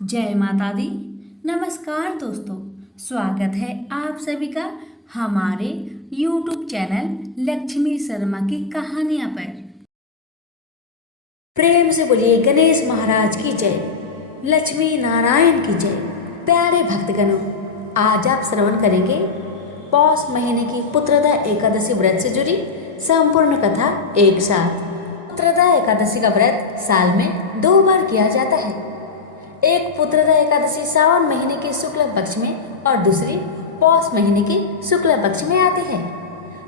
जय माता दी। नमस्कार दोस्तों, स्वागत है आप सभी का हमारे YouTube चैनल लक्ष्मी शर्मा की कहानियां पर। प्रेम से बोलिए गणेश महाराज की जय, लक्ष्मी नारायण की जय। प्यारे भक्तगणों, आज आप श्रवण करेंगे पौष महीने की पुत्रदा एकादशी व्रत से जुड़ी संपूर्ण कथा एक साथ। पुत्रदा एकादशी का व्रत साल में 2 बार किया जाता है। एक पुत्रदा एकादशी सावन महीने के शुक्ल पक्ष में और दूसरी पौष महीने की शुक्ल पक्ष में आती है।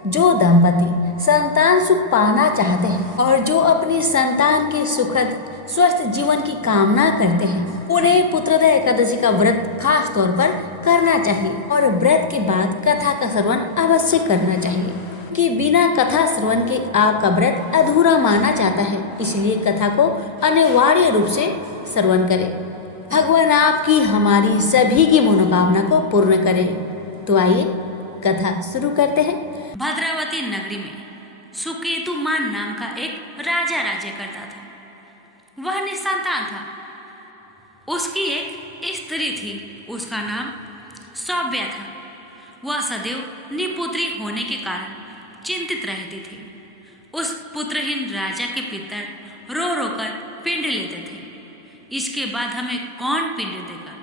जो दंपति संतान सुख पाना चाहते हैं और जो अपनी संतान के सुखद स्वस्थ जीवन की कामना करते हैं, उन्हें पुत्रदा एकादशी का व्रत खास तौर पर करना चाहिए और व्रत के बाद कथा का श्रवण अवश्य करना चाहिए कि बिना कथा श्रवण के आपका व्रत अधूरा माना जाता है। इसलिए कथा को अनिवार्य रूप से श्रवण करें। भगवान आपकी हमारी सभी की मनोकामना को पूर्ण करे। तो आइए कथा शुरू करते हैं। भद्रावती नगरी में सुकेतुमान नाम का एक राजा राज्य करता था। वह निसंतान था। उसकी एक स्त्री थी, उसका नाम सौव्या था। वह सदैव निपुत्री होने के कारण चिंतित रहती थी। उस पुत्रहीन राजा के पितर रो रो कर पिंड लेते थे। इसके बाद हमें कौन पिंड देगा?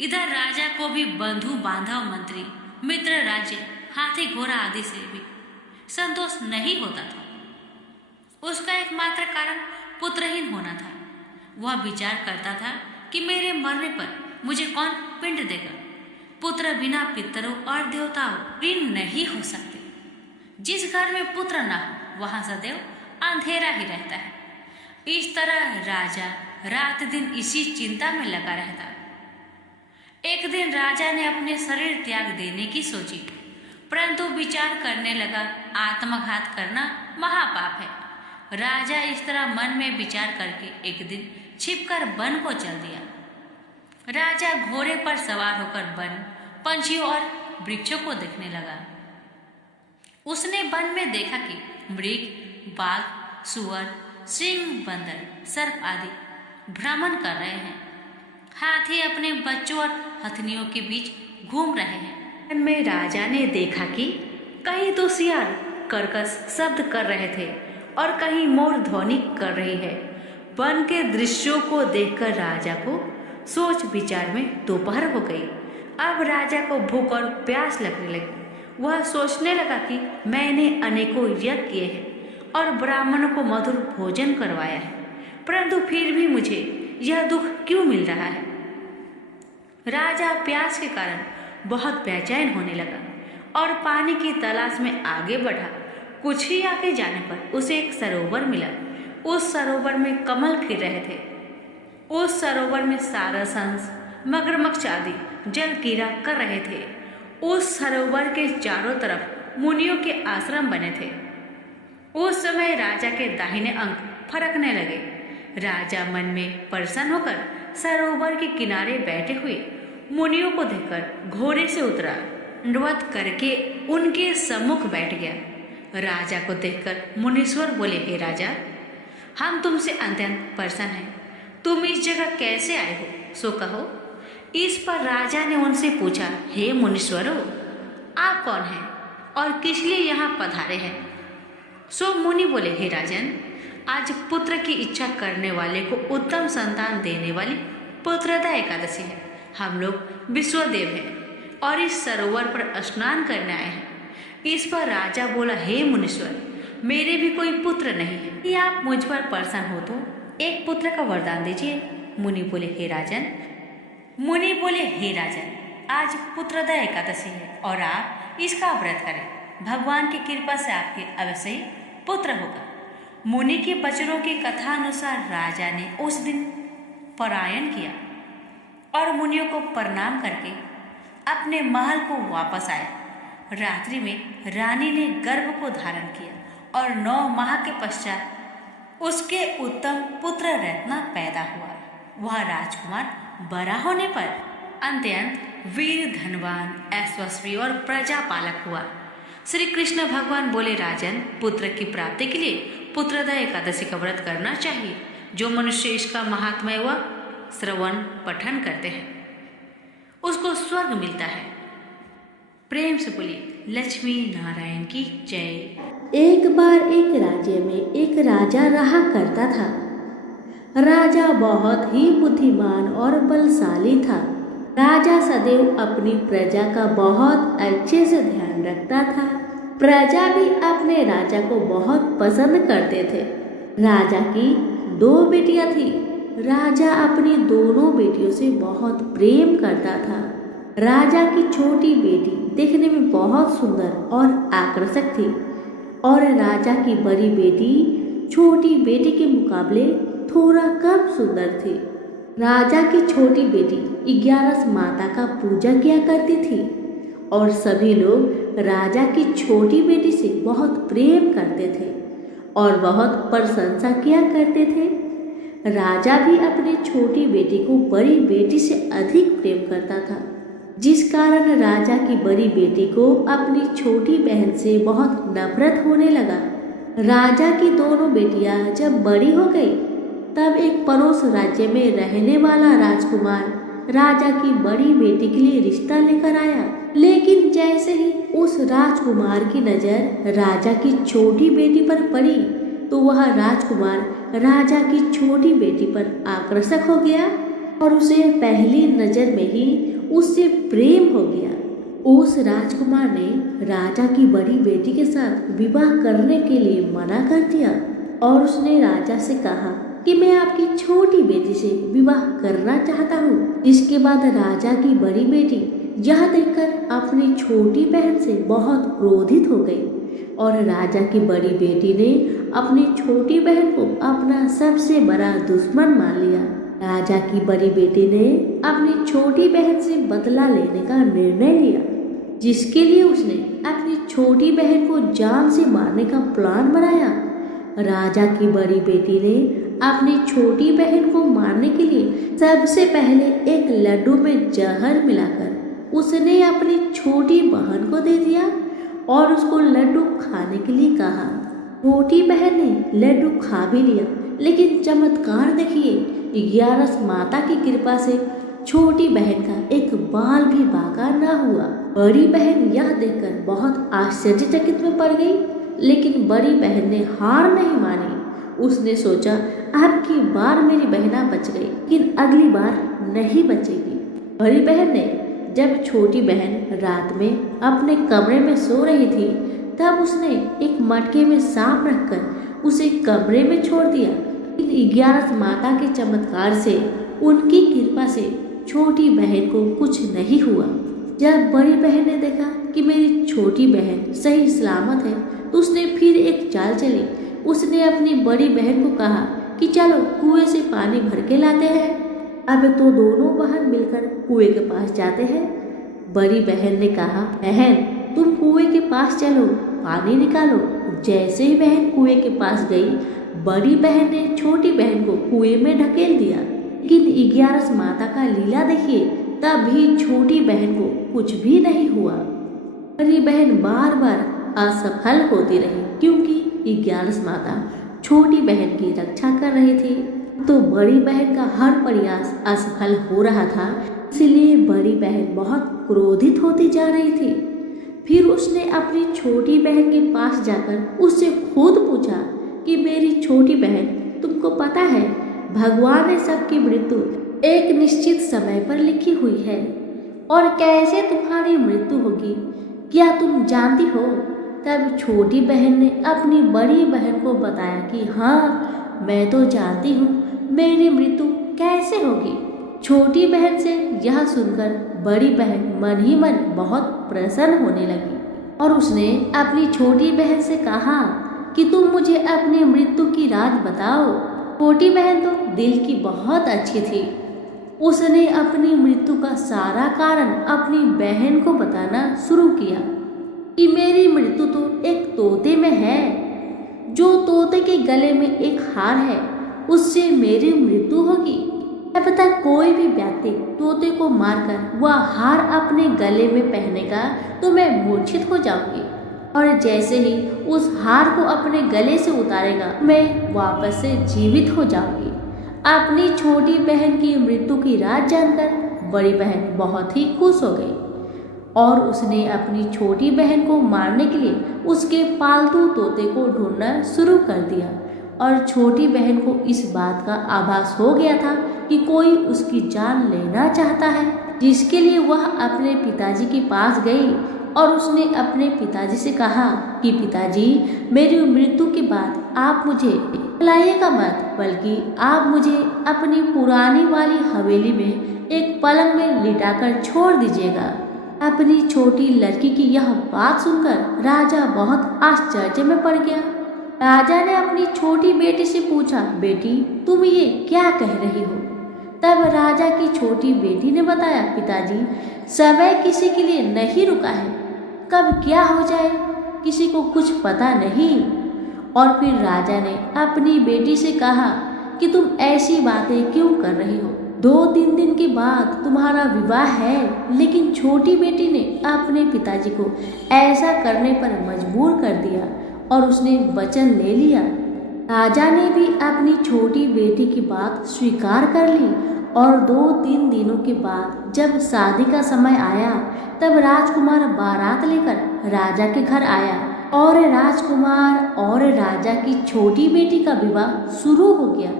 इधर राजा को भी बंधु बांधव मंत्री मित्र राज्य हाथी घोड़ा आदि से भी संतोष नहीं होता था। उसका एकमात्र कारण पुत्रहीन होना था। वह विचार करता था कि मेरे मरने पर मुझे कौन पिंड देगा। पुत्र बिना पितरों और देवताओं ऋण नहीं हो सकते। जिस घर में पुत्र न हो वहां सदैव अंधेरा ही रहता है। इस तरह राजा रात दिन इसी चिंता में लगा रहता। एक दिन राजा ने अपने शरीर त्याग देने की सोची, परंतु विचार करने लगा आत्मघात करना महापाप है। राजा इस तरह मन में विचार करके एक दिन छिपकर वन को चल दिया। राजा घोड़े पर सवार होकर वन, पंछियों और वृक्षों को देखने लगा। उसने वन में देखा कि मृग, बाघ, सुअर, सिंह, बंदर, सर्प आदि भ्रमण कर रहे हैं। हाथी अपने बच्चों और हथनियों के बीच घूम रहे हैं। वन में राजा ने देखा कि कहीं तो सियार कर्कश शब्द कर रहे थे और कहीं मोर ध्वनि कर रही है। वन के दृश्यों को देखकर राजा को सोच विचार में दोपहर हो गई। अब राजा को भूख और प्यास लगने लगी। वह सोचने लगा कि मैंने अनेकों यज्ञ किए हैं और ब्राह्मणों को मधुर भोजन करवाया है, परंतु फिर भी मुझे यह दुख क्यों मिल रहा है? राजा प्यास के कारण बहुत बेचैन होने लगा और पानी की तलाश में आगे बढ़ा। कुछ ही आगे जाने पर उसे एक सरोवर मिला। उस सरोवर में कमल खिल रहे थे। उस सरोवर में सारस हंस, मगरमच्छ आदि जल क्रीड़ा कर रहे थे। उस सरोवर के चारों तरफ मुनियों के आश्रम बने थे। उस समय राजा के दाहिने अंग फरकने लगे। राजा मन में प्रसन्न होकर सरोवर के किनारे बैठे हुए मुनियों को देखकर घोड़े से उतरा, दंडवत करके उनके सम्मुख बैठ गया। राजा को देखकर मुनीश्वर बोले, हे राजा, हम तुमसे अत्यंत प्रसन्न हैं। तुम इस जगह कैसे आए हो, सो कहो। इस पर राजा ने उनसे पूछा, हे मुनीश्वरों, आप कौन हैं और किस लिए यहाँ पधारे हैं? सो मुनि बोले, हे राजन, आज पुत्र की इच्छा करने वाले को उत्तम संतान देने वाली पुत्रदा एकादशी है। हम लोग विश्वदेव हैं और इस सरोवर पर स्नान करने आए हैं। इस पर राजा बोला, हे मुनीश्वर, मेरे भी कोई पुत्र नहीं है। यदि आप मुझ पर प्रसन्न हो तो एक पुत्र का वरदान दीजिए। मुनि बोले, हे राजन। मुनि बोले, हे राजन, आज पुत्रदा एकादशी है और आप इसका व्रत करें। भगवान की कृपा से आपके अवश्य ही पुत्र होगा। मुनि के वचनों की कथा अनुसार राजा ने उस दिन पलायन किया और मुनियों को प्रणाम करके अपने महल को वापस आया। रात्रि में रानी ने गर्भ को धारण किया और 9 माह के पश्चात उसके उत्तम पुत्र रत्ना पैदा हुआ। वह राजकुमार बड़ा होने पर अत्यंत वीर, धनवान, यशस्वी और प्रजापालक हुआ। श्री कृष्ण भगवान बोले, राजन, पुत्र की प्राप्ति के लिए पुत्रदा एकादशी का व्रत करना चाहिए। जो मनुष्य इसका महात्म्य व श्रवण पठन करते हैं उसको स्वर्ग मिलता है। प्रेम से बोलिए लक्ष्मी नारायण की जय। एक बार एक राज्य में एक राजा रहा करता था। राजा बहुत ही बुद्धिमान और बलशाली था। राजा सदैव अपनी प्रजा का बहुत अच्छे से ध्यान रखता था। प्रजा भी अपने राजा को बहुत पसंद करते थे। राजा की 2 बेटियां थी। राजा अपनी दोनों बेटियों से बहुत प्रेम करता था। राजा की छोटी बेटी देखने में बहुत सुंदर और आकर्षक थी और राजा की बड़ी बेटी छोटी बेटी के मुकाबले थोड़ा कम सुंदर थी। राजा की छोटी बेटी 11 माता का पूजा किया करती थी और सभी लोग राजा की छोटी बेटी से बहुत प्रेम करते थे और बहुत प्रशंसा किया करते थे। राजा भी अपनी छोटी बेटी को बड़ी बेटी से अधिक प्रेम करता था, जिस कारण राजा की बड़ी बेटी को अपनी छोटी बहन से बहुत नफरत होने लगा। राजा की दोनों बेटियां जब बड़ी हो गई तब एक पड़ोस राज्य में रहने वाला राजकुमार राजा की बड़ी बेटी के लिए रिश्ता लेकर आया। लेकिन जैसे ही उस राजकुमार की नजर राजा की छोटी बेटी पर पड़ी तो वह राजकुमार राजा की छोटी बेटी पर आकर्षक हो गया और उसे पहली नजर में ही उससे प्रेम हो गया। उस राजकुमार ने राजा की बड़ी बेटी के साथ विवाह करने के लिए मना कर दिया और उसने राजा से कहा कि मैं आपकी छोटी बेटी से विवाह करना चाहता हूँ। इसके बाद राजा की बड़ी बेटी यह देखकर अपनी छोटी बहन से बहुत क्रोधित हो गई और राजा की बड़ी बेटी ने अपनी छोटी बहन को अपना सबसे बड़ा दुश्मन मान लिया। राजा की बड़ी बेटी ने अपनी छोटी बहन से बदला लेने का निर्णय लिया, जिसके लिए उसने अपनी छोटी बहन को जान से मारने का प्लान बनाया। राजा की बड़ी बेटी ने अपनी छोटी बहन को मारने के लिए सबसे पहले एक लड्डू में जहर मिलाकर उसने अपनी छोटी बहन को दे दिया और उसको लड्डू खाने के लिए कहा। छोटी बहन ने लड्डू खा भी लिया, लेकिन चमत्कार देखिए, 11 माता की कृपा से छोटी बहन का एक बाल भी बाका न हुआ। बड़ी बहन यह देखकर बहुत आश्चर्यचकित में पड़ गई, लेकिन बड़ी बहन ने हार नहीं मानी। उसने सोचा अब की बार मेरी बहना बच गई, लेकिन अगली बार नहीं बचेगी। बड़ी बहन ने जब छोटी बहन रात में अपने कमरे में सो रही थी तब उसने एक मटके में सांप रखकर उसे कमरे में छोड़ दिया। 11 माता के चमत्कार से, उनकी कृपा से छोटी बहन को कुछ नहीं हुआ। जब बड़ी बहन ने देखा कि मेरी छोटी बहन सही सलामत है तो उसने फिर एक चाल चली। उसने अपनी बड़ी बहन को कहा कि चलो कुएं से पानी भर के लाते हैं। अब तो दोनों बहन मिलकर कुएं के पास जाते हैं। बड़ी बहन ने कहा, बहन तुम कुएं के पास चलो, पानी निकालो। जैसे ही बहन कुएं के पास गई, बड़ी बहन ने छोटी बहन को कुएं में ढकेल दिया। लेकिन 11 माता का लीला देखिए, तब भी छोटी बहन को कुछ भी नहीं हुआ। बड़ी बहन बार बार असफल होती रही क्योंकि 11 माता छोटी बहन की रक्षा कर रही थी। तो बड़ी बहन का हर प्रयास असफल हो रहा था, इसलिए बड़ी बहन बहुत क्रोधित होती जा रही थी। फिर उसने अपनी छोटी बहन के पास जाकर उससे खुद पूछा कि मेरी छोटी बहन, तुमको पता है भगवान ने सबकी मृत्यु एक निश्चित समय पर लिखी हुई है और कैसे तुम्हारी मृत्यु होगी क्या तुम जानती हो? तब छोटी बहन ने अपनी बड़ी बहन को बताया कि हाँ, मैं तो जानती हूँ मेरी मृत्यु कैसे होगी। छोटी बहन से यह सुनकर बड़ी बहन मन ही मन बहुत प्रसन्न होने लगी और उसने अपनी छोटी बहन से कहा कि तुम मुझे अपनी मृत्यु की राज बताओ। छोटी बहन तो दिल की बहुत अच्छी थी। उसने अपनी मृत्यु का सारा कारण अपनी बहन को बताना शुरू किया कि मेरी मृत्यु तो एक तोते में है। जो तोते के गले में एक हार है, उससे मेरी मृत्यु होगी। अब तक कोई भी व्यक्ति तोते को मारकर वह हार अपने गले में पहनेगा तो मैं मूर्छित हो जाऊंगी, और जैसे ही उस हार को अपने गले से उतारेगा मैं वापस से जीवित हो जाऊंगी। अपनी छोटी बहन की मृत्यु की रात जानकर बड़ी बहन बहुत ही खुश हो गई और उसने अपनी छोटी बहन को मारने के लिए उसके पालतू तोते को ढूंढना शुरू कर दिया। और छोटी बहन को इस बात का आभास हो गया था कि कोई उसकी जान लेना चाहता है, जिसके लिए वह अपने पिताजी के पास गई और उसने अपने पिताजी से कहा कि पिताजी, मेरी मृत्यु के बाद आप मुझे लाइएगा मत, बल्कि आप मुझे अपनी पुरानी वाली हवेली में एक पलंग में लिटाकर छोड़ दीजिएगा। अपनी छोटी लड़की की यह बात सुनकर राजा बहुत आश्चर्य में पड़ गया। राजा ने अपनी छोटी बेटी से पूछा, बेटी तुम ये क्या कह रही हो? तब राजा की छोटी बेटी ने बताया, पिताजी समय किसी के लिए नहीं रुका है, कब क्या हो जाए किसी को कुछ पता नहीं। और फिर राजा ने अपनी बेटी से कहा कि तुम ऐसी बातें क्यों कर रही हो? 2-3 दिन के बाद तुम्हारा विवाह है। लेकिन छोटी बेटी ने अपने पिताजी को ऐसा करने पर मजबूर कर दिया और उसने वचन ले लिया। राजा ने भी अपनी छोटी बेटी की बात स्वीकार कर ली और 2-3 दिनों के बाद जब शादी का समय आया तब राजकुमार बारात लेकर राजा के घर आया और राजकुमार और राजा की छोटी बेटी का विवाह शुरू हो गया।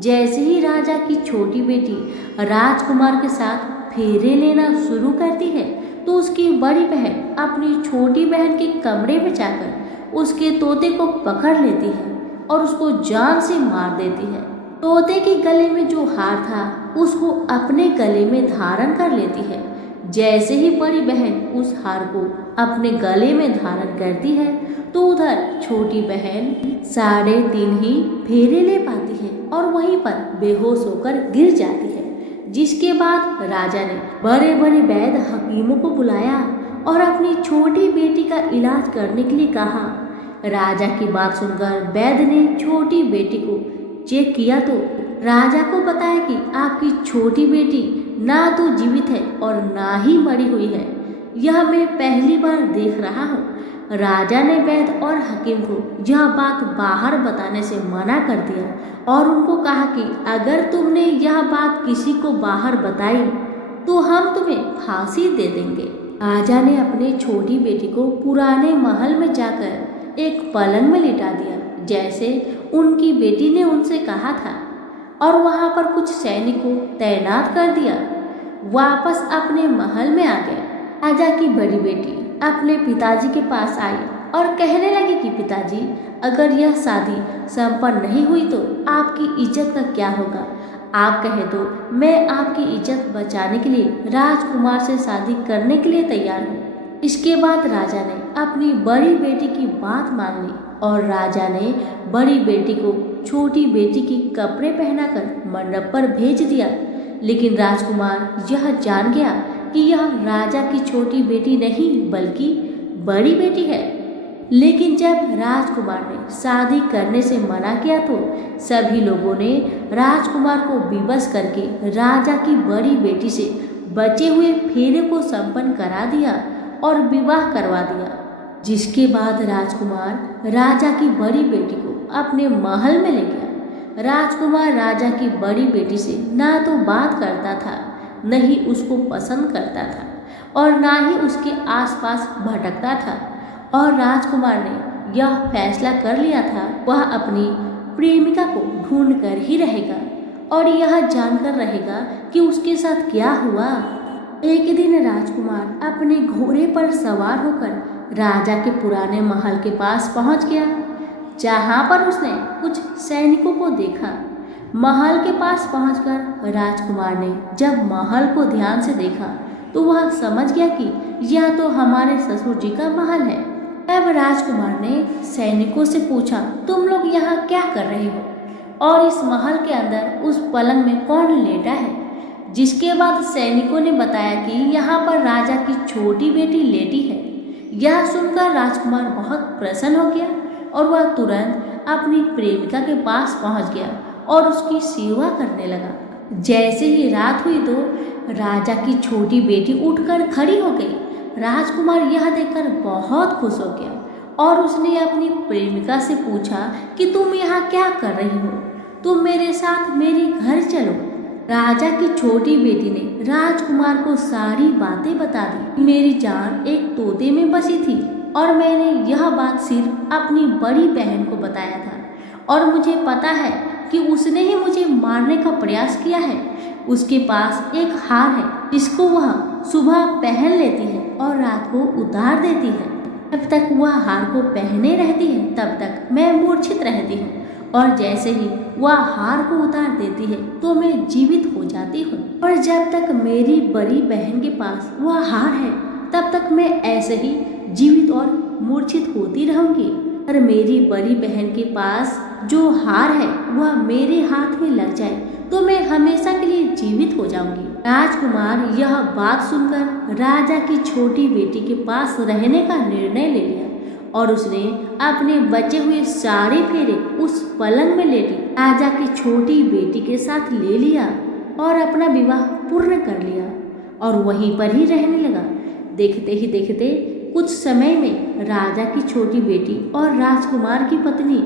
जैसे ही राजा की छोटी बेटी राजकुमार के साथ फेरे लेना शुरू करती है तो उसकी बड़ी बहन अपनी छोटी बहन के कमरे में जाकर उसके तोते को पकड़ लेती है और उसको जान से मार देती है। तोते के गले में जो हार था उसको अपने गले में धारण कर लेती है। जैसे ही बड़ी बहन उस हार को अपने गले में धारण करती है तो उधर छोटी बहन 3.5 ही फेरे ले पाती है और वहीं पर बेहोश होकर गिर जाती है। जिसके बाद राजा ने बड़े बड़े वैद्य हकीमों को बुलाया और अपनी छोटी बेटी का इलाज करने के लिए कहा। राजा की बात सुनकर वैद्य ने छोटी बेटी को चेक किया तो राजा को बताया कि आपकी छोटी बेटी ना तो जीवित है और ना ही मरी हुई है। यह मैं पहली बार देख रहा हूँ। राजा ने वैद्य और हकीम को यह बात बाहर बताने से मना कर दिया और उनको कहा कि अगर तुमने यह बात किसी को बाहर बताई तो हम तुम्हें फांसी दे देंगे। राजा ने अपनी छोटी बेटी को पुराने महल में जाकर एक पलंग में लिटा दिया जैसे उनकी बेटी ने उनसे कहा था और वहां पर कुछ सैनिकों तैनात कर दिया। वापस अपने महल में आ गए। राजा की बड़ी बेटी अपने पिताजी के पास आई और कहने लगी कि पिताजी, अगर यह शादी संपन्न नहीं हुई तो आपकी इज्जत का क्या होगा? आप कहे तो मैं आपकी इज्जत बचाने के लिए राजकुमार से शादी करने के लिए तैयार हूँ। इसके बाद राजा ने अपनी बड़ी बेटी की बात मान ली और राजा ने बड़ी बेटी को छोटी बेटी की कपड़े पहनाकर मंडप पर भेज दिया। लेकिन राजकुमार यह जान गया कि यह राजा की छोटी बेटी नहीं बल्कि बड़ी बेटी है। लेकिन जब राजकुमार ने शादी करने से मना किया तो सभी लोगों ने राजकुमार को विवश करके राजा की बड़ी बेटी से बचे हुए फेरे को संपन्न करा दिया और विवाह करवा दिया। जिसके बाद राजकुमार राजा की बड़ी बेटी को अपने महल में ले गया। राजकुमार राजा की बड़ी बेटी से ना तो बात करता था, न ही उसको पसंद करता था और ना ही उसके आसपास भटकता था। और राजकुमार ने यह फैसला कर लिया था वह अपनी प्रेमिका को ढूंढ कर ही रहेगा और यह जानकर रहेगा कि उसके साथ क्या हुआ। एक दिन राजकुमार अपने घोड़े पर सवार होकर राजा के पुराने महल के पास पहुंच गया, जहां पर उसने कुछ सैनिकों को देखा। महल के पास पहुंचकर राजकुमार ने जब महल को ध्यान से देखा तो वह समझ गया कि यह तो हमारे ससुर जी का महल है। तब राजकुमार ने सैनिकों से पूछा, तुम लोग यहाँ क्या कर रहे हो और इस महल के अंदर उस पलंग में कौन लेटा है? जिसके बाद सैनिकों ने बताया कि यहाँ पर राजा की छोटी बेटी लेटी है। यह सुनकर राजकुमार बहुत प्रसन्न हो गया और वह तुरंत अपनी प्रेमिका के पास पहुँच गया और उसकी सेवा करने लगा। जैसे ही रात हुई तो राजा की छोटी बेटी उठकर खड़ी हो गई। राजकुमार यह देखकर बहुत खुश हो गया और उसने अपनी प्रेमिका से पूछा कि तुम यहाँ क्या कर रही हो? तुम मेरे साथ मेरे घर चलो। राजा की छोटी बेटी ने राजकुमार को सारी बातें बता दी। मेरी जान एक तोते में बसी थी और मैंने यह बात सिर्फ अपनी बड़ी बहन को बताया था, और मुझे पता है कि उसने ही मुझे मारने का प्रयास किया है। उसके पास एक हार है जिसको वह सुबह पहन लेती है और रात को उतार देती है। जब तक वह हार को पहने रहती है तब तक मैं मूर्छित रहती हूँ, और जैसे ही वह हार को उतार देती है तो मैं जीवित हो जाती हूँ। और जब तक मेरी बड़ी बहन के पास वह हार है तब तक मैं ऐसे ही जीवित और मूर्छित होती रहूंगी। और मेरी बड़ी बहन के पास जो हार है वह मेरे हाथ में लग जाए तो मैं हमेशा के लिए जीवित हो जाऊंगी। राजकुमार यह बात सुनकर राजा की छोटी बेटी के पास रहने का निर्णय ले लिया, और उसने अपने बचे हुए सारे फेरे उस पलंग में लेटी राजा की छोटी बेटी के साथ ले लिया और अपना विवाह पूर्ण कर लिया और वहीं पर ही रहने लगा। देखते ही देखते कुछ समय में राजा की छोटी बेटी और राजकुमार की पत्नी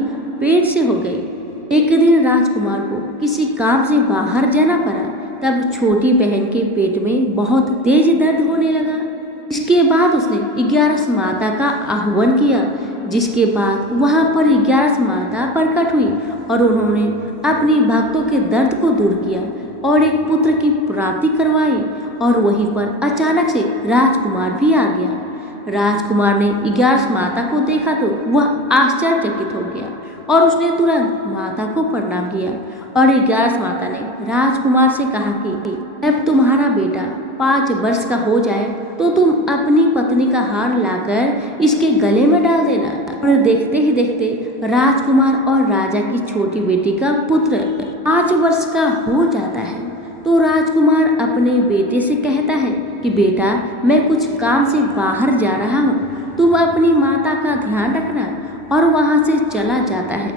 पेट से हो गई। एक दिन राजकुमार को किसी काम से बाहर जाना पड़ा। तब छोटी बहन के पेट में बहुत तेज दर्द होने लगा। इसके बाद उसने 11 माता का आह्वान किया, जिसके बाद वहां पर 11 माता प्रकट हुई और उन्होंने अपनी भक्तों के दर्द को दूर किया और एक पुत्र की प्राप्ति करवाई। और वहीं पर अचानक से राजकुमार भी आ गया। राजकुमार ने 11 माता को देखा तो वह आश्चर्यचकित हो गया और उसने तुरंत माता को प्रणाम किया। और 11 माता ने राजकुमार से कहा कि जब तुम्हारा बेटा 5 वर्ष का हो जाए तो तुम अपनी पत्नी का हार लाकर इसके गले में डाल देना। और देखते ही देखते राजकुमार और राजा की छोटी बेटी का पुत्र 5 वर्ष का हो जाता है। तो राजकुमार अपने बेटे से कहता है कि बेटा, मैं कुछ काम से बाहर जा रहा हूँ, तुम अपनी माता का ध्यान रखना। और वहाँ से चला जाता है।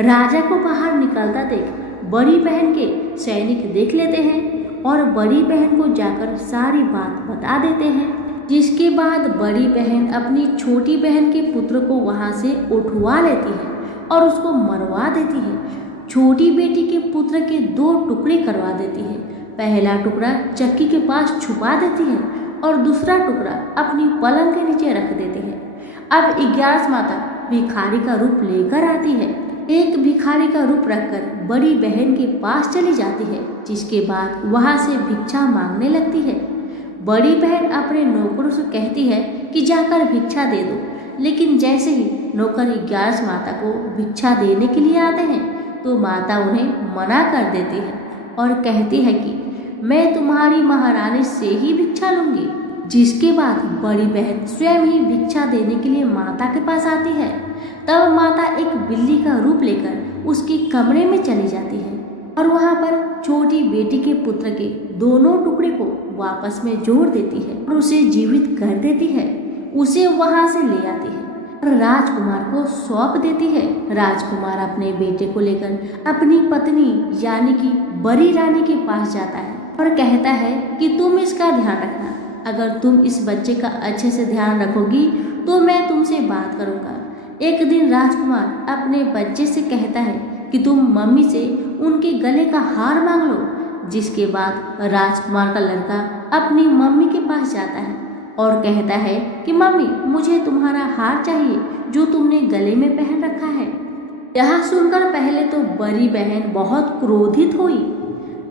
राजा को बाहर निकलता देख बड़ी बहन के सैनिक देख लेते हैं और बड़ी बहन को जाकर सारी बात बता देते हैं, जिसके बाद बड़ी बहन अपनी छोटी बहन के पुत्र को वहाँ से उठवा लेती है और उसको मरवा देती है। छोटी बेटी के पुत्र के 2 टुकड़े करवा देती है। पहला टुकड़ा चक्की के पास छुपा देती है और दूसरा टुकड़ा अपनी पलंग के नीचे रख देती है। अब 11 माता भिखारी का रूप लेकर आती है। एक भिखारी का रूप रखकर बड़ी बहन के पास चली जाती है, जिसके बाद वहां से भिक्षा मांगने लगती है। बड़ी बहन अपने नौकरों से कहती है कि जाकर भिक्षा दे दो, लेकिन जैसे ही नौकर 11 माता को भिक्षा देने के लिए आते हैं तो माता उन्हें मना कर देती है और कहती है कि मैं तुम्हारी महारानी से ही भिक्षा लूंगी। जिसके बाद बड़ी बहन स्वयं ही भिक्षा देने के लिए माता के पास आती है। तब माता एक बिल्ली का रूप लेकर उसके कमरे में चली जाती है और वहां पर छोटी बेटी के पुत्र के दोनों टुकड़े को वापस में जोड़ देती है और उसे जीवित कर देती है। उसे वहां से ले आती है और राजकुमार को सौंप देती है। राजकुमार अपने बेटे को लेकर अपनी पत्नी यानी कि बड़ी रानी के पास जाता है और कहता है कि तुम इसका ध्यान रखना। अगर तुम इस बच्चे का अच्छे से ध्यान रखोगी तो मैं तुमसे बात करूंगा। एक दिन राजकुमार अपने बच्चे से कहता है कि तुम मम्मी से उनके गले का हार मांग लो। जिसके बाद राजकुमार का लड़का अपनी मम्मी के पास जाता है और कहता है कि मम्मी, मुझे तुम्हारा हार चाहिए जो तुमने गले में पहन रखा है। यह सुनकर पहले तो बड़ी बहन बहुत क्रोधित हुई,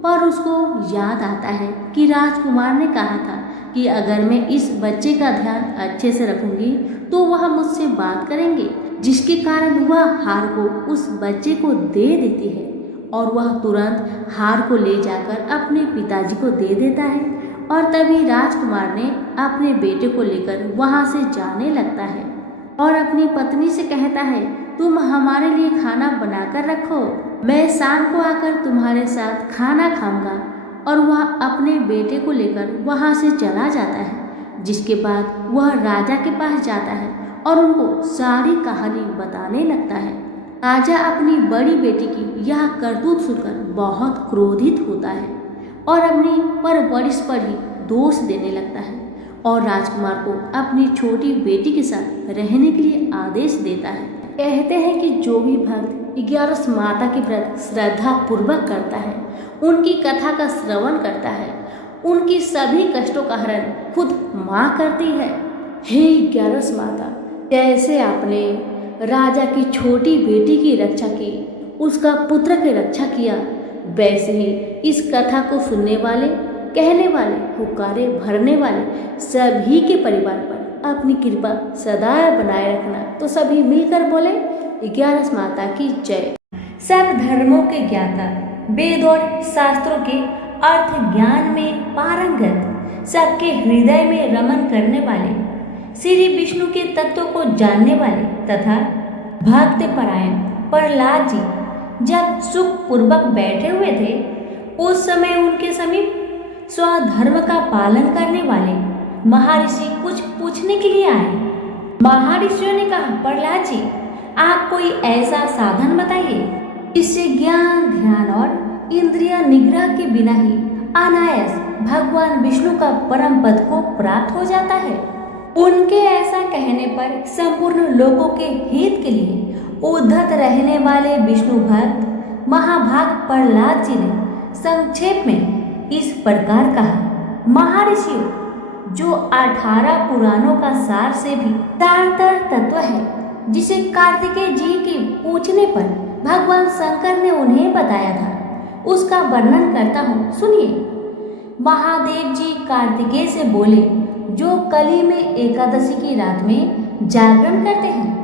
पर उसको याद आता है कि राजकुमार ने कहा था कि अगर मैं इस बच्चे का ध्यान अच्छे से रखूंगी तो वह मुझसे बात करेंगे, जिसके कारण वह हार को उस बच्चे को दे देती है और वह तुरंत हार को ले जाकर अपने पिताजी को दे देता है। और तभी राजकुमार ने अपने बेटे को लेकर वहां से जाने लगता है और अपनी पत्नी से कहता है, तुम हमारे लिए खाना बनाकर रखो, मैं शाम को आकर तुम्हारे साथ खाना खाऊंगा। और वह अपने बेटे को लेकर वहां से चला जाता है। जिसके बाद वह राजा के पास जाता है और उनको सारी कहानी बताने लगता है। राजा अपनी बड़ी बेटी की यह करतूत सुनकर बहुत क्रोधित होता है और अपनी परवरिश पर ही दोष देने लगता है और राजकुमार को अपनी छोटी बेटी के साथ रहने के लिए आदेश देता है। कहते हैं कि जो भी भक्त 11 माता की व्रत श्रद्धा पूर्वक करता है, उनकी कथा का श्रवण करता है, उनकी सभी कष्टों का हरण खुद माँ करती है। हे 11 माता, जैसे आपने राजा की छोटी बेटी की रक्षा की, उसका पुत्र की रक्षा किया, वैसे ही इस कथा को सुनने वाले, कहने वाले, हुक्कारे भरने वाले सभी के परिवार पर अपनी कृपा सदा बनाए रखना। तो सभी मिलकर बोले 11 माता की जय। सब धर्मों के ज्ञाता, वेद और शास्त्रों के अर्थ ज्ञान में पारंगत, सबके हृदय में रमन करने वाले, श्री विष्णु के तत्व को जानने वाले तथा भक्त परायण प्रहलाद जी जब सुख पूर्वक बैठे हुए थे, उस समय उनके समीप स्वधर्म का पालन करने वाले महर्षि कुछ पूछने के लिए आए। महर्षियों ने कहा, प्रहलाद जी, आप कोई ऐसा साधन बताइए जिससे ज्ञान, ध्यान और इंद्रिय निग्रह के बिना ही अनायास भगवान विष्णु का परम पद को प्राप्त हो जाता है। उनके ऐसा कहने पर संपूर्ण लोगों के हित के लिए उद्धत रहने वाले विष्णु भक्त महाभाग प्रहलाद जी ने संक्षेप में इस प्रकार कहा, महर्षियों, जो 18 पुराणों का सार से भी सारतर तत्व है, जिसे कार्तिकेय जी के पूछने पर भगवान शंकर ने उन्हें बताया था, उसका वर्णन करता हूँ, सुनिए। महादेव जी कार्तिकेय से बोले, जो कली में एकादशी की रात में जागरण करते हैं,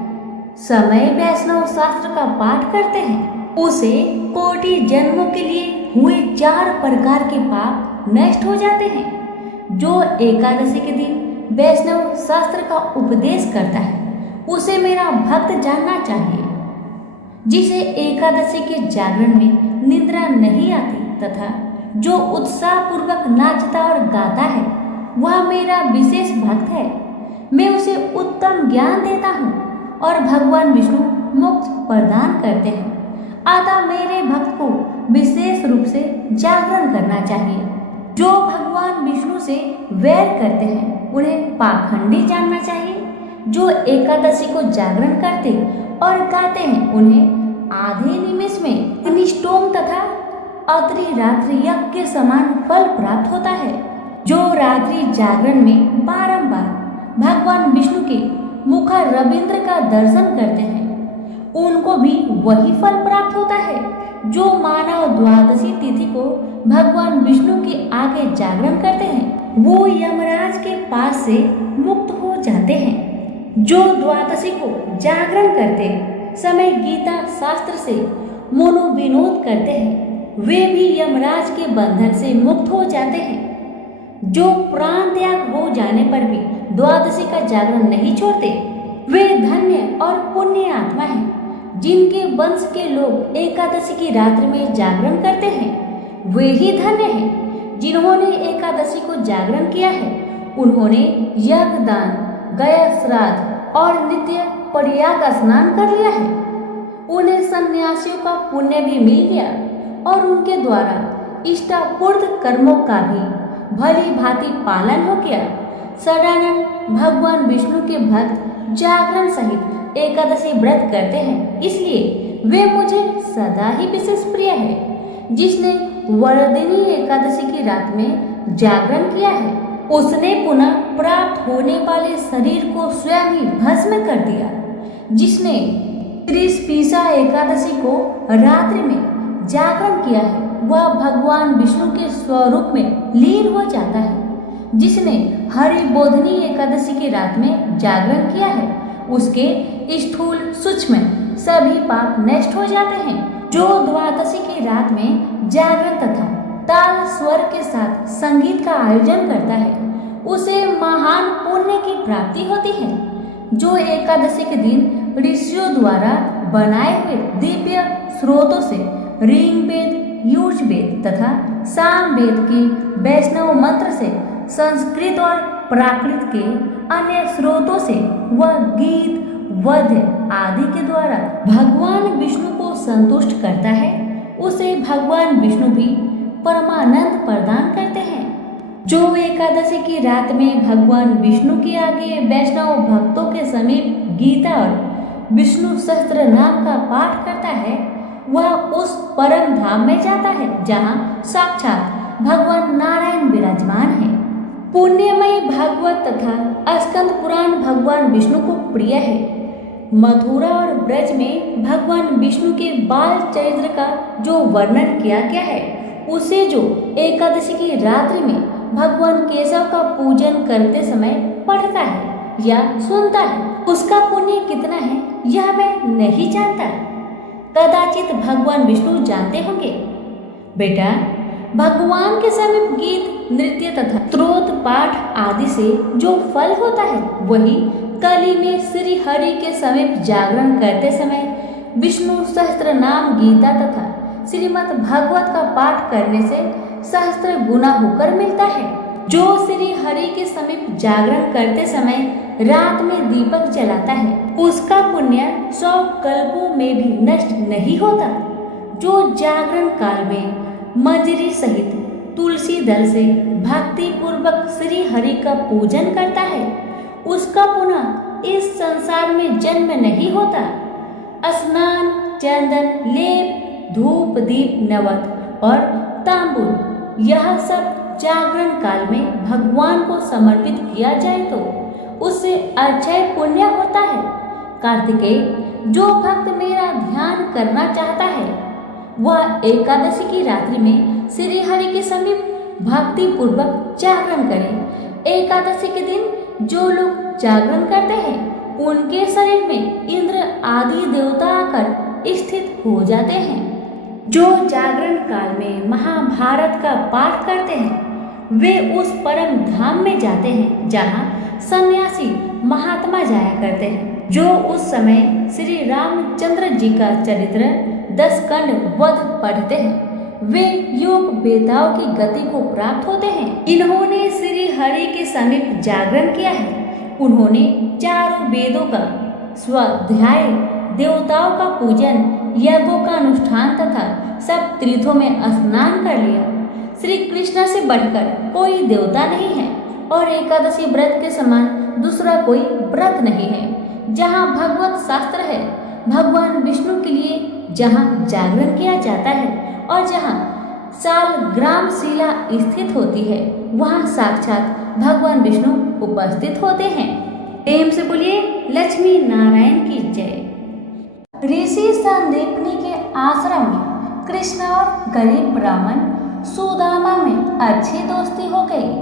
समय वैष्णव शास्त्र का पाठ करते हैं, उसे कोटि जन्मों के लिए हुए 4 प्रकार के पाप नष्ट हो जाते हैं। जो एकादशी के दिन वैष्णव शास्त्र का उपदेश करता है, उसे मेरा भक्त जानना चाहिए। जिसे एकादशी के जागरण में निद्रा नहीं आती तथा जो उत्साह पूर्वक नाचता और गाता है, वह मेरा विशेष भक्त है। मैं उसे उत्तम ज्ञान देता हूँ और भगवान विष्णु मोक्ष प्रदान करते हैं। अतः मेरे भक्त को विशेष रूप से जागरण करना चाहिए। जो भगवान विष्णु से वैर करते हैं, उन्हें पाखंडी जानना चाहिए। जो एकादशी को जागरण करते और गाते हैं, उन्हें आधे निमेष में निष्टोम तथा अत्रि रात्रि यज्ञ के समान फल प्राप्त होता है। जो रात्रि जागरण में बारंबार भगवान विष्णु के मुख रविंद्र का दर्शन करते हैं, उनको भी वही फल प्राप्त होता है। जो मानव द्वादशी तिथि को भगवान विष्णु के आगे जागरण करते हैं, वो यमराज के पास से मुक्त हो जाते हैं। जो द्वादशी को जागरण करते समय गीता शास्त्र से मनोविनोद करते हैं, वे भी यमराज के बंधन से मुक्त हो जाते हैं। जो प्राण त्याग हो जाने पर भी द्वादशी का जागरण नहीं छोड़ते, वे धन्य और पुण्य आत्मा हैं। जिनके वंश के लोग एकादशी की रात्रि में जागरण करते हैं, वे ही धन्य हैं। जिन्होंने एकादशी को जागरण किया है, उन्होंने यज्ञ, दान, गया श्राद्ध और नित्य प्रयाग स्नान कर लिया है। उन्हें सन्यासियों का पुण्य भी मिल गया और उनके द्वारा इष्टापूर्त कर्मों का भी भली भांति पालन हो गया। सदानंद भगवान विष्णु के भक्त जागरण सहित एकादशी व्रत करते हैं, इसलिए वे मुझे सदा ही विशेष प्रिय है। जिसने वरदिनी एकादशी की रात में जागरण किया है, उसने पुनः प्राप्त होने वाले शरीर को स्वयं ही भस्म कर दिया। जिसने त्रिस्पीसा एकादशी को रात्रि में जागरण किया है, वह भगवान विष्णु के स्वरूप में लीन हो जाता है। जिसने हरिबोधिनी एकादशी की रात में जागरण किया है, उसके स्थूल सूक्ष्म सभी पाप नष्ट हो जाते हैं। जो द्वादशी की रात में जागरण तथा ताल स्वर के साथ संगीत का आयोजन करता है, उसे महान पुण्य की प्राप्ति होती है। जो एकादशी के दिन ऋषियों द्वारा बनाए हुए दिव्य स्रोतों से ऋग वेद, यजुर्वेद तथा सामवेद की वैष्णव मंत्र से संस्कृत और प्राकृत के अन्य स्रोतों से वह गीत, वाद्य आदि के द्वारा भगवान विष्णु को संतुष्ट करता है, उसे भगवान विष्णु भी परमानंद प्रदान करते हैं। जो एकादशी की रात में भगवान विष्णु के आगे वैष्णव भक्तों के समीप गीता और विष्णु सहस्त्र नाम का पाठ करता है वह उस परम धाम में जाता है जहाँ साक्षात भगवान नारायण विराजमान है। पुण्यमयी भागवत तथा स्कंद पुराण भगवान विष्णु को प्रिय है। मथुरा और ब्रज में भगवान विष्णु के बाल चरित्र का जो वर्णन किया गया है उसे जो एकादशी की रात्रि में भगवान केशव का पूजन करते समय पढ़ता है या सुनता है उसका पुण्य कितना है यह मैं नहीं जानता। कदाचित भगवान विष्णु जानते होंगे। बेटा, भगवान के समीप गीत नृत्य तथा स्तोत्र पाठ आदि से जो फल होता है वही कली में श्री हरि के समीप जागरण करते समय विष्णु सहस्त्र नाम गीता तथा श्रीमद् भागवत का पाठ करने से सहस्त्र गुना होकर मिलता है। जो श्री हरि के समीप जागरण करते समय रात में दीपक जलाता है उसका पुण्य 100 कल्पों में भी नष्ट नहीं होता। जो जागरण काल में मंजरी सहित तुलसी दल से भक्ति पूर्वक श्री हरि का पूजन करता है उसका पुनः इस संसार में जन्म नहीं होता। स्नान, चंदन, लेप, धूप, दीप, नवत और तांबूल यह सब जागरण काल में भगवान को समर्पित किया जाए तो उससे अक्षय पुण्य होता है। कार्तिकेय, जो भक्त मेरा ध्यान करना चाहता है वह एकादशी की रात्रि में श्री हरि के समीप भक्ति पूर्वक जागरण करे। एकादशी के दिन जो लोग जागरण करते हैं उनके शरीर में इंद्र आदि देवता आकर स्थित हो जाते हैं। जो जागरण काल में महाभारत का पाठ करते हैं वे उस परम धाम में जाते हैं जहाँ सन्यासी महात्मा जाया करते हैं। जो उस समय श्री रामचंद्र जी का चरित्र 10 खंड वध पढ़ते हैं वे योग वेताओं की गति को प्राप्त होते हैं। इन्होंने श्री हरि के समीप जागरण किया है। उन्होंने चारों वेदों का स्वाध्याय, देवताओं का पूजन, यज्ञों का अनुष्ठान तथा सब तीर्थों में स्नान कर लिया। श्री कृष्ण से बढ़कर कोई देवता नहीं है और एकादशी व्रत के समान दूसरा कोई व्रत नहीं है। जहाँ भगवत शास्त्र है, भगवान विष्णु के लिए जहाँ जागरण किया जाता है और जहाँ सालग्राम शिला स्थित होती है वहाँ साक्षात भगवान विष्णु उपस्थित होते हैं। प्रेम से बोलिए लक्ष्मी नारायण की जय। ऋषि संदीपनी के आश्रम में कृष्ण और गरीब ब्राह्मण सुदामा में अच्छी दोस्ती हो गई।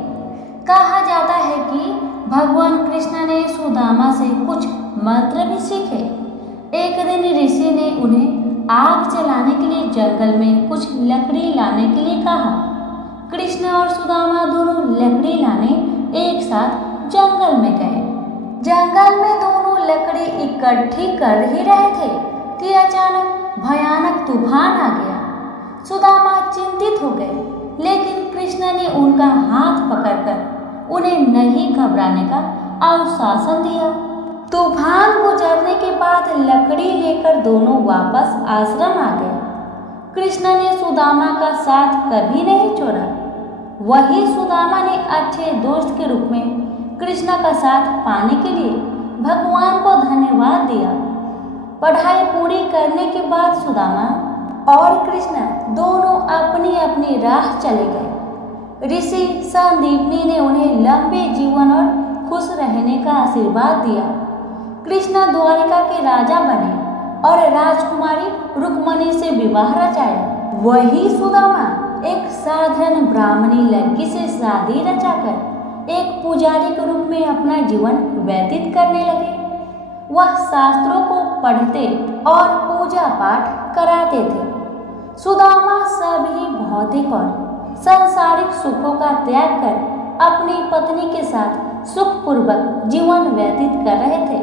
कहा जाता है कि भगवान कृष्ण ने सुदामा से कुछ मंत्र भी सीखे। एक दिन ऋषि ने उन्हें आग जलाने के लिए जंगल में कुछ लकड़ी लाने के लिए कहा। कृष्ण और सुदामा दोनों लकड़ी लाने एक साथ जंगल में गए। जंगल में दोनों लकड़ी इकट्ठी कर ही रहे थे कि अचानक भयानक तूफान आ गया। सुदामा चिंतित हो गए लेकिन कृष्ण ने उनका हाथ पकड़कर उन्हें नहीं घबराने का आश्वासन दिया। तूफान गुजरने के बाद लकड़ी लेकर दोनों वापस आश्रम आ गए। कृष्ण ने सुदामा का साथ कभी नहीं छोड़ा। वही सुदामा ने अच्छे दोस्त के रूप में कृष्ण का साथ पाने के लिए भगवान को धन्यवाद दिया। पढ़ाई पूरी करने के बाद सुदामा और कृष्ण दोनों अपनी अपनी राह चले गए। ऋषि संदीपनी ने उन्हें लंबे जीवन और खुश रहने का आशीर्वाद दिया। कृष्ण द्वारिका के राजा बने और राजकुमारी रुक्मणी से विवाह रचाया। वही सुदामा एक साधारण ब्राह्मणी लड़की से शादी रचाकर एक पुजारी के रूप में अपना जीवन व्यतीत करने लगे। वह शास्त्रों को पढ़ते और पूजा पाठ कराते थे। सुदामा सभी भौतिक और सांसारिक सुखों का त्याग कर अपनी पत्नी के साथ सुखपूर्वक जीवन व्यतीत कर रहे थे।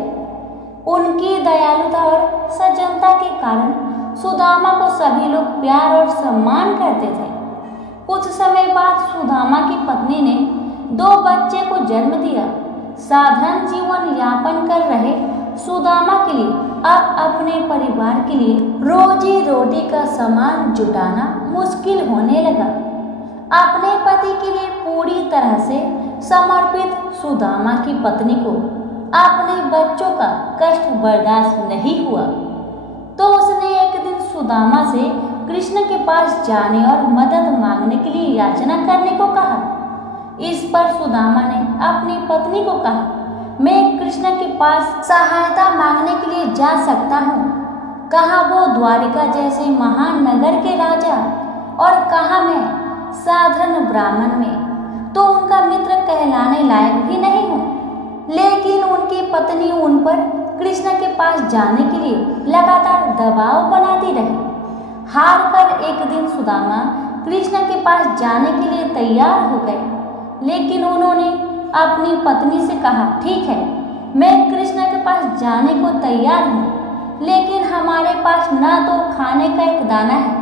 उनकी दयालुता और सज्जनता के कारण सुदामा को सभी लोग प्यार और सम्मान करते थे। कुछ समय बाद सुदामा की पत्नी ने 2 बच्चे को जन्म दिया। साधारण जीवन यापन कर रहे सुदामा के लिए अब अपने परिवार के लिए रोजी रोटी का सामान जुटाना मुश्किल होने लगा। अपने पति के लिए पूरी तरह से समर्पित सुदामा की पत्नी को अपने बच्चों का कष्ट बर्दाश्त नहीं हुआ तो उसने एक दिन सुदामा से कृष्ण के पास जाने और मदद मांगने के लिए याचना करने को कहा। इस पर सुदामा ने अपनी पत्नी को कहा, मैं कृष्ण के पास सहायता मांगने के लिए जा सकता हूँ। कहाँ वो द्वारिका जैसे महान नगर के राजा और कहाँ मैं साधारण ब्राह्मण में तो उनका मित्र कहलाने लायक भी नहीं हूँ। लेकिन उनकी पत्नी उन पर कृष्ण के पास जाने के लिए लगातार दबाव बनाती रही। हार कर एक दिन सुदामा कृष्ण के पास जाने के लिए तैयार हो गए, लेकिन उन्होंने अपनी पत्नी से कहा, ठीक है, मैं कृष्ण के पास जाने को तैयार हूँ, लेकिन हमारे पास ना तो खाने का एक दाना है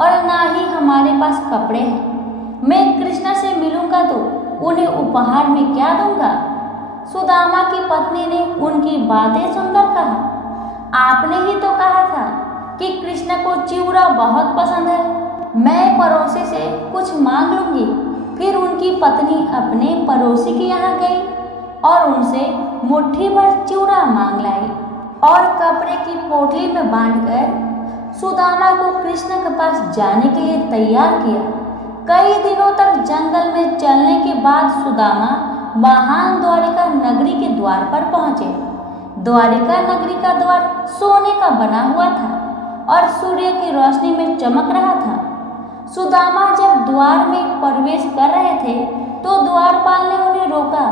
और ना ही हमारे पास कपड़े हैं। मैं कृष्ण से मिलूंगा तो उन्हें उपहार में क्या दूंगा? सुदामा की पत्नी ने उनकी बातें सुनकर कहा, आपने ही तो कहा था कि कृष्ण को चिवड़ा बहुत पसंद है, मैं पड़ोसी से कुछ मांग लूंगी। फिर उनकी पत्नी अपने पड़ोसी के यहाँ गई और उनसे मुट्ठी भर चिवड़ा मांग लाई और कपड़े की पोटली में बांधकर सुदामा को कृष्ण के पास जाने के लिए तैयार किया। कई दिनों तक जंगल में चलने के बाद सुदामा महान द्वारिका नगरी के द्वार पर पहुंचे। द्वारिका नगरी का द्वार सोने का बना हुआ था और सूर्य की रोशनी में चमक रहा था। सुदामा जब द्वार में प्रवेश कर रहे थे तो द्वारपाल ने उन्हें रोका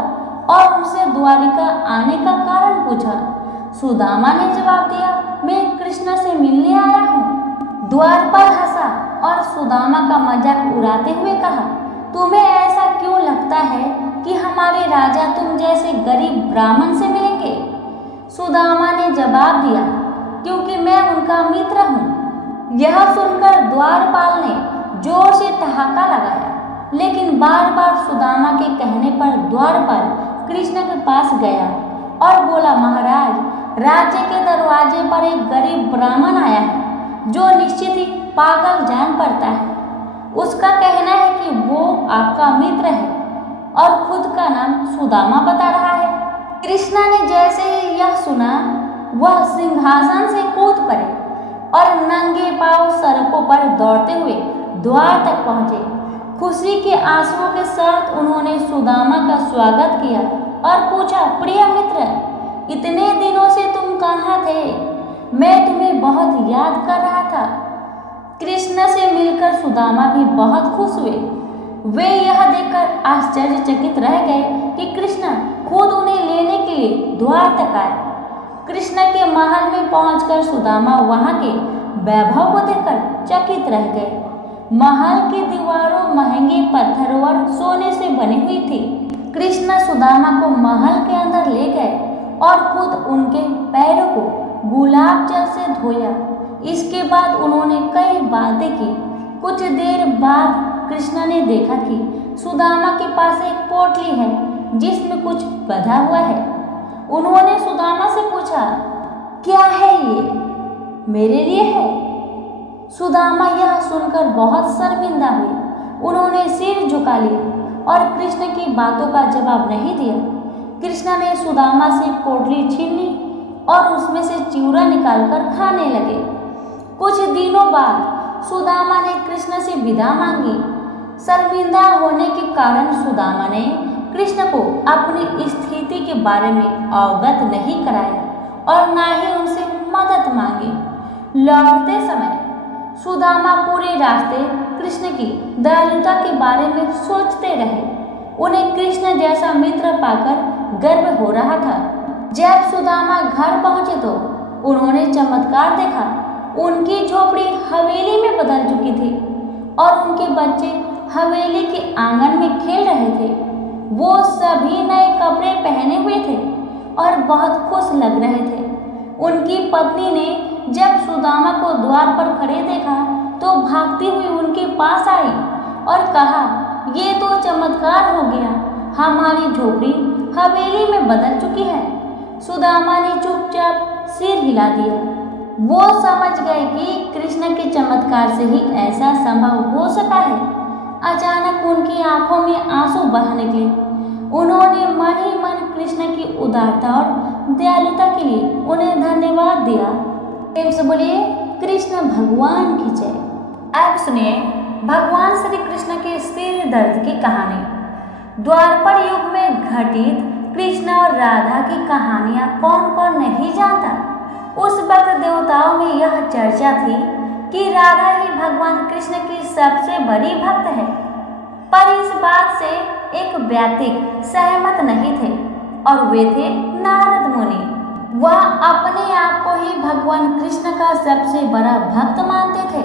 और उनसे द्वारिका आने का कारण पूछा। सुदामा ने जवाब दिया, मैं कृष्ण से मिलने आया हूँ। द्वारपाल हंसा और सुदामा का मजाक उड़ाते हुए कहा, तुम्हें ऐसा क्यों लगता है कि हमारे राजा तुम जैसे गरीब ब्राह्मण से मिलेंगे? सुदामा ने जवाब दिया, क्योंकि मैं उनका मित्र हूँ। यह सुनकर द्वारपाल ने जोर से ठहाका लगाया, लेकिन बार बार सुदामा के कहने पर द्वारपाल कृष्ण के पास गया और बोला, महाराज, राज्य के दरवाजे पर एक गरीब ब्राह्मण आया है जो निश्चित ही पागल जान पड़ता है। उसका कहना है कि वो आपका मित्र है और खुद का नाम सुदामा बता रहा है। कृष्ण ने जैसे ही यह सुना वह सिंहासन से कूद पड़े और नंगे पांव सड़कों पर दौड़ते हुए द्वार तक पहुंचे। खुशी के आंसुओं के साथ उन्होंने सुदामा का स्वागत किया और पूछा, प्रिय मित्र, इतने दिनों से तुम कहाँ थे? मैं तुम्हें बहुत याद कर रहा था। कृष्ण से मिलकर सुदामा भी बहुत खुश हुए। वे यह देखकर आश्चर्यचकित रह गए कि कृष्ण खुद उन्हें लेने के लिए द्वार तक आए। कृष्ण के महल में पहुंचकर सुदामा वहां के वैभव को देखकर चकित रह गए। महल की दीवारों महंगे पत्थरों और सोने से बनी हुई थी। कृष्ण सुदामा को महल के अंदर ले गए और खुद उनके पैरों को गुलाब जल से धोया। इसके बाद उन्होंने कई बातें की। कुछ देर बाद कृष्ण ने देखा कि सुदामा के पास एक पोटली है जिसमें कुछ बंधा हुआ है। उन्होंने सुदामा से पूछा, क्या है ये? मेरे लिए है। सुदामा यह सुनकर बहुत शर्मिंदा हुए। उन्होंने सिर झुका लिया और कृष्ण की बातों का जवाब नहीं दिया। कृष्ण ने सुदामा से पोटली छीन ली और उसमें से चिवड़ा निकालकर खाने लगे। कुछ दिनों बाद सुदामा ने कृष्ण से विदा मांगी। शर्मिंदा होने के कारण सुदामा ने कृष्ण को अपनी स्थिति के बारे में अवगत नहीं कराया और ना ही उनसे मदद मांगी। लौटते समय सुदामा पूरे रास्ते कृष्ण की दयालुता के बारे में सोचते रहे। उन्हें कृष्ण जैसा मित्र पाकर गर्व हो रहा था। जब सुदामा घर पहुंचे तो उन्होंने चमत्कार देखा। उनकी झोपड़ी हवेली में बदल चुकी थी और उनके बच्चे हवेली के आंगन में खेल रहे थे। वो सभी नए कपड़े पहने हुए थे और बहुत खुश लग रहे थे। उनकी पत्नी ने जब सुदामा को द्वार पर खड़े देखा तो भागती हुई उनके पास आई और कहा, ये तो चमत्कार हो गया, हमारी झोपड़ी हवेली में बदल चुकी है। सुदामा ने चुपचाप सिर हिला दिया। वो समझ गए कि कृष्ण के चमत्कार से ही ऐसा संभव हो सका है। अचानक उनकी आंखों में आंसू बहने लगे। उन्होंने मन ही मन कृष्ण की उदारता और दयालुता के लिए उन्हें धन्यवाद दिया। प्रेम से बोलिए कृष्ण भगवान की जय। अब सुनिए भगवान श्री कृष्ण के सिर दर्द की कहानी। द्वापर युग में घटित कृष्ण और राधा की कहानियां कौन कौन नहीं जानता। उस वक्त देवताओं में यह चर्चा थी कि राधा ही भगवान कृष्ण की सबसे बड़ी भक्त है, पर इस बात से एक व्यक्ति सहमत नहीं थे और वे थे नारद मुनि। वह अपने आप को ही भगवान कृष्ण का सबसे बड़ा भक्त मानते थे,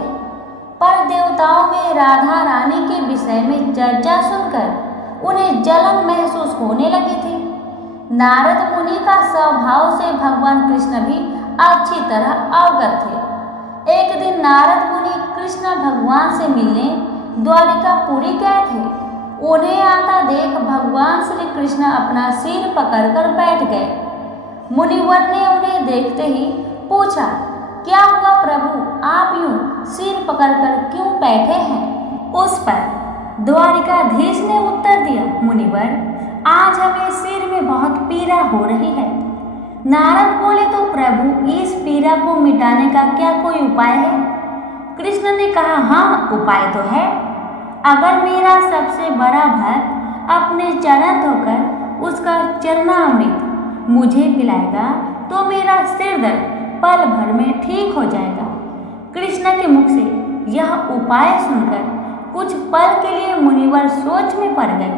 पर देवताओं में राधा रानी के विषय में चर्चा सुनकर उन्हें जलन महसूस होने लगी थी। नारद मुनि का स्वभाव से भगवान कृष्ण भी अच्छी तरह अवगत थे। एक दिन नारद मुनि कृष्ण भगवान से मिलने द्वारिकापुरी गए थे। उन्हें आता देख भगवान श्री कृष्ण अपना सिर पकड़कर बैठ गए। मुनिवर ने उन्हें देखते ही पूछा, क्या हुआ प्रभु, आप यूं सिर पकड़कर क्यों बैठे हैं? उस पर द्वारिकाधीश ने उत्तर दिया, मुनिवर, आज हमें सिर में बहुत पीड़ा हो रही है। नारद बोले, तो प्रभु इस पीड़ा को मिटाने का क्या कोई उपाय है? कृष्ण ने कहा, हाँ उपाय तो है। अगर मेरा सबसे बड़ा भक्त अपने चरण धोकर उसका चरणामृत मुझे पिलाएगा तो मेरा सिर दर्द पल भर में ठीक हो जाएगा। कृष्ण के मुख से यह उपाय सुनकर कुछ पल के लिए मुनिवर सोच में पड़ गए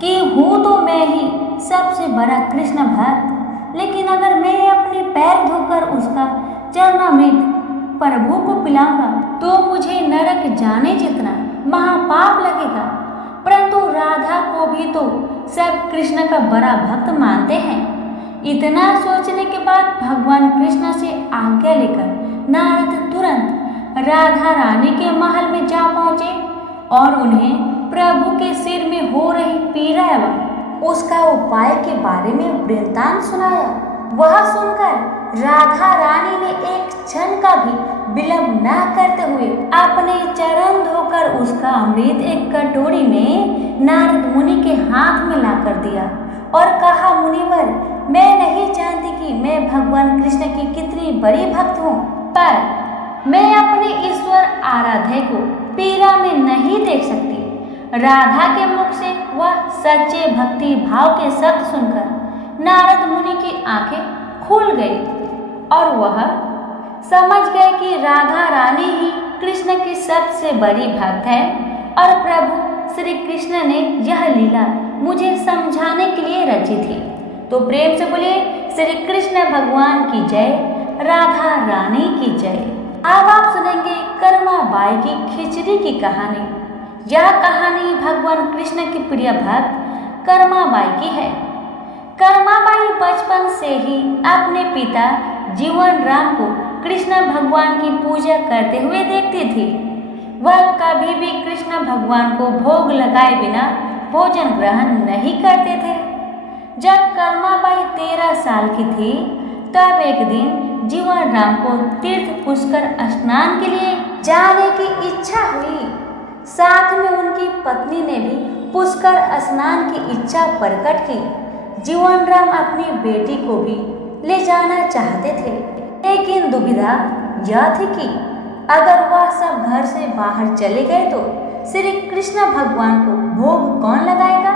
कि हूँ तो मैं ही सबसे बड़ा कृष्ण भक्त, लेकिन अगर मैं अपने पैर धोकर उसका चरणामृत प्रभु को पिलाऊंगा तो मुझे नरक जाने जितना महापाप लगेगा। परंतु राधा को भी तो सब कृष्ण का बड़ा भक्त मानते हैं। इतना सोचने के बाद भगवान कृष्ण से आज्ञा लेकर नारद तुरंत राधा रानी के महल में जा पहुंचे और उन्हें प्रभु के सिर में हो रही पीड़ा एवं उसका उपाय के बारे में वृत्तांत सुनाया। वह सुनकर राधा रानी ने एक क्षण का भी विलंब न करते हुए अपने चरण धोकर उसका अमृत एक कटोरी में नारद मुनि के हाथ में लाकर दिया और कहा, मुनिवर, मैं नहीं जानती कि मैं भगवान कृष्ण की कितनी बड़ी भक्त हूँ, पर मैं अपने ईश्वर आराध्य को पीड़ा में नहीं देख सकती। राधा के मुख से वह सच्चे भक्ति भाव के शब्द सुनकर नारद मुनि की आंखें खुल गई और वह समझ गए कि राधा रानी ही कृष्ण की सबसे बड़ी भक्त है और प्रभु श्री कृष्ण ने यह लीला मुझे समझाने के लिए रची थी। तो प्रेम से बोलिए श्री कृष्ण भगवान की जय, राधा रानी की जय। अब आप सुनेंगे कर्मा बाई की खिचड़ी की कहानी। यह कहानी भगवान कृष्ण की प्रिय भक्त कर्मा बाई की है। कर्मा बाई बचपन से ही अपने पिता जीवन राम को कृष्ण भगवान की पूजा करते हुए देखती थी। वह कभी भी कृष्ण भगवान को भोग लगाए बिना भोजन ग्रहण नहीं करते थे। जब कर्मा बाई 13 साल की थी तब एक दिन जीवन राम को तीर्थ पुष्कर स्नान के लिए जाने की इच्छा हुई। साथ में उनकी पत्नी ने भी पुष्कर स्नान की इच्छा प्रकट की। जीवन राम अपनी बेटी को भी ले जाना चाहते थे, लेकिन दुविधा यह थी कि अगर वह सब घर से बाहर चले गए तो श्री कृष्ण भगवान को भोग कौन लगाएगा।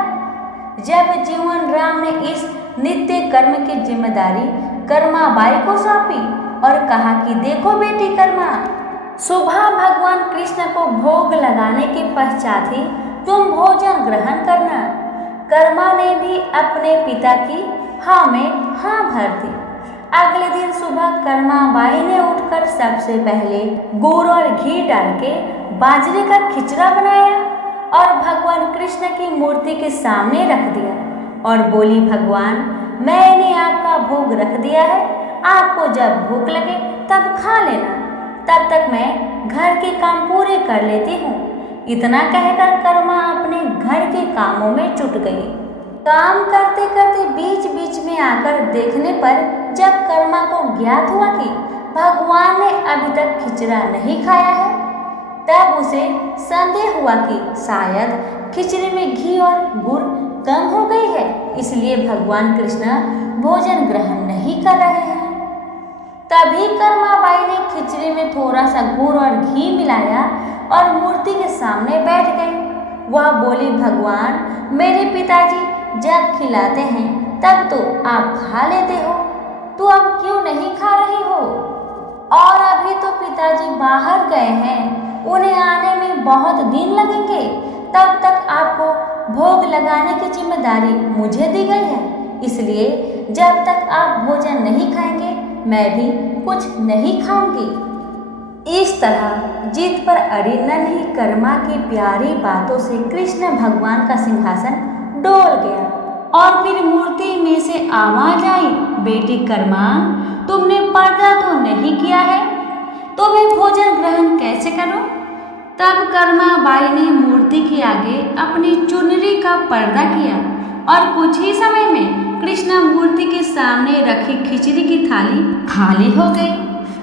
जब जीवन राम ने इस नित्य कर्म की जिम्मेदारी कर्मा बाई को सौंपी और कहा कि देखो बेटी कर्मा, सुबह भगवान कृष्ण को भोग लगाने के पश्चात ही तुम भोजन ग्रहण करना। कर्मा ने भी अपने पिता की हाँ में हाँ भर दी। अगले दिन सुबह कर्मा बाई ने उठकर सबसे पहले गुड़ और घी डाल के बाजरे का खिचड़ा बनाया और भगवान कृष्ण की मूर्ति के सामने रख दिया और बोली, भगवान, मैंने आपका भोग रख दिया है, आपको जब भूख लगे तब खा लेना, तब तक मैं घर के काम पूरे कर लेती हूँ। इतना कहकर कर्मा अपने घर के कामों में जुट गई। काम करते करते बीच बीच में आकर देखने पर जब कर्मा को ज्ञात हुआ कि भगवान ने अभी तक खिचड़ा नहीं खाया है, तब उसे संदेह हुआ कि शायद खिचड़ी में घी और गुड़ कम हो गई है, इसलिए भगवान कृष्ण भोजन ग्रहण नहीं कर रहे हैं। तभी कर्माबाई ने खिचड़ी में थोड़ा सा गुड़ और घी मिलाया और मूर्ति के सामने बैठ गई। वह बोली, भगवान, मेरे पिताजी जब खिलाते हैं तब तो आप खा लेते हो, तो अब क्यों नहीं खा रही हो? और अभी तो पिताजी बाहर गए हैं, उन्हें आने में बहुत दिन लगेंगे, तब तक आपको भोग लगाने की जिम्मेदारी मुझे दी गई है, इसलिए जब तक आप भोजन नहीं खाएंगे मैं भी कुछ नहीं खाऊंगी। इस तरह जिद पर अड़ी नन्ही कर्मा की प्यारी बातों से कृष्ण भगवान का सिंहासन डोल गया और फिर मूर्ति में से आवाज आई, बेटी कर्मा, तुमने पर्दा तो नहीं किया है, तो मैं भोजन ग्रहण कैसे करूं? तब कर्माबाई ने मूर्ति के आगे अपनी चुनरी का पर्दा किया और कुछ ही समय में कृष्ण मूर्ति के सामने रखी खिचड़ी की थाली खाली हो गई।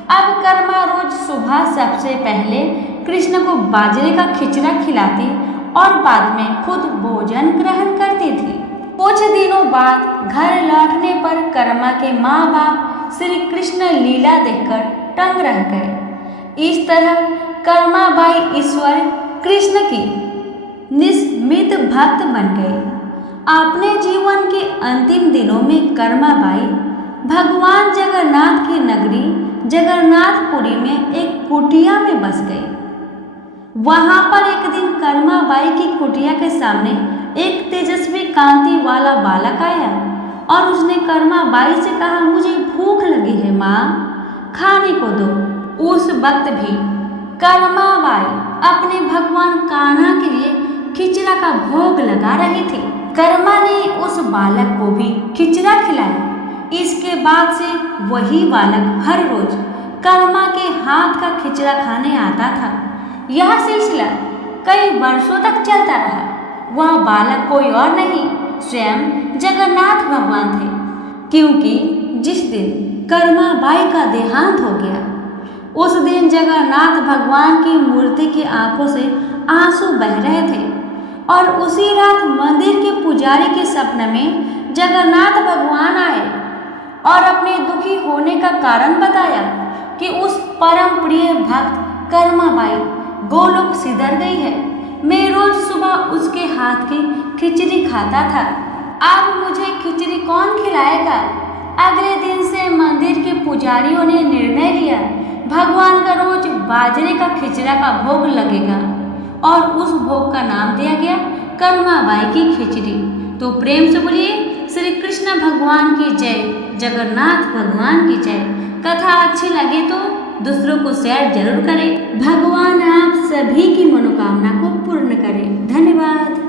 अब कर्मा रोज सुबह सबसे पहले कृष्ण को बाजरे का खिचड़ा खिलाती और बाद में खुद भोजन ग्रहण करती थी। कुछ दिनों बाद घर लौटने पर कर्मा के माँ बाप श्री कृष्ण लीला देखकर दंग रह गए। इस तरह कर्माबाई ईश्वर कृष्ण की निस्मित भक्त बन गई। अपने जीवन के अंतिम दिनों में कर्माबाई भगवान जगन्नाथ की नगरी जगन्नाथपुरी में एक कुटिया में बस गई। वहां पर एक दिन कर्माबाई की कुटिया के सामने एक तेजस्वी कांति वाला बालक आया और उसने कर्माबाई से कहा, मुझे भूख लगी है माँ, खाने को दो। उस वक्त भी कर्माबाई अपने भगवान कान्हा के लिए खिचड़ा का भोग लगा रही थी। कर्मा ने उस बालक को भी खिचड़ा खिलाया। इसके बाद से वही बालक हर रोज कर्मा के हाथ का खिचड़ा खाने आता था। यह सिलसिला कई वर्षों तक चलता रहा। वह बालक कोई और नहीं, स्वयं जगन्नाथ भगवान थे, क्योंकि जिस दिन कर्माबाई का देहांत हो गया उस दिन जगन्नाथ भगवान की मूर्ति की आंखों से आंसू बह रहे थे और उसी रात मंदिर के पुजारी के सपने में जगन्नाथ भगवान आए और अपने दुखी होने का कारण बताया कि उस परम प्रिय भक्त कर्माबाई गोलोक सिधर गई है। मैं रोज सुबह उसके हाथ की खिचड़ी खाता था, अब मुझे खिचड़ी कौन खिलाएगा? अगले दिन से मंदिर के पुजारियों ने निर्णय लिया, भगवान का रोज बाजरे का खिचड़ा का भोग लगेगा और उस भोग का नाम दिया गया कर्माबाई की खिचड़ी। तो प्रेम से बोलिए श्री कृष्ण भगवान की जय, जगन्नाथ भगवान की जय। कथा अच्छी लगे तो दूसरों को शेयर जरूर करें। भगवान आप सभी की मनोकामना को पूर्ण करें। धन्यवाद।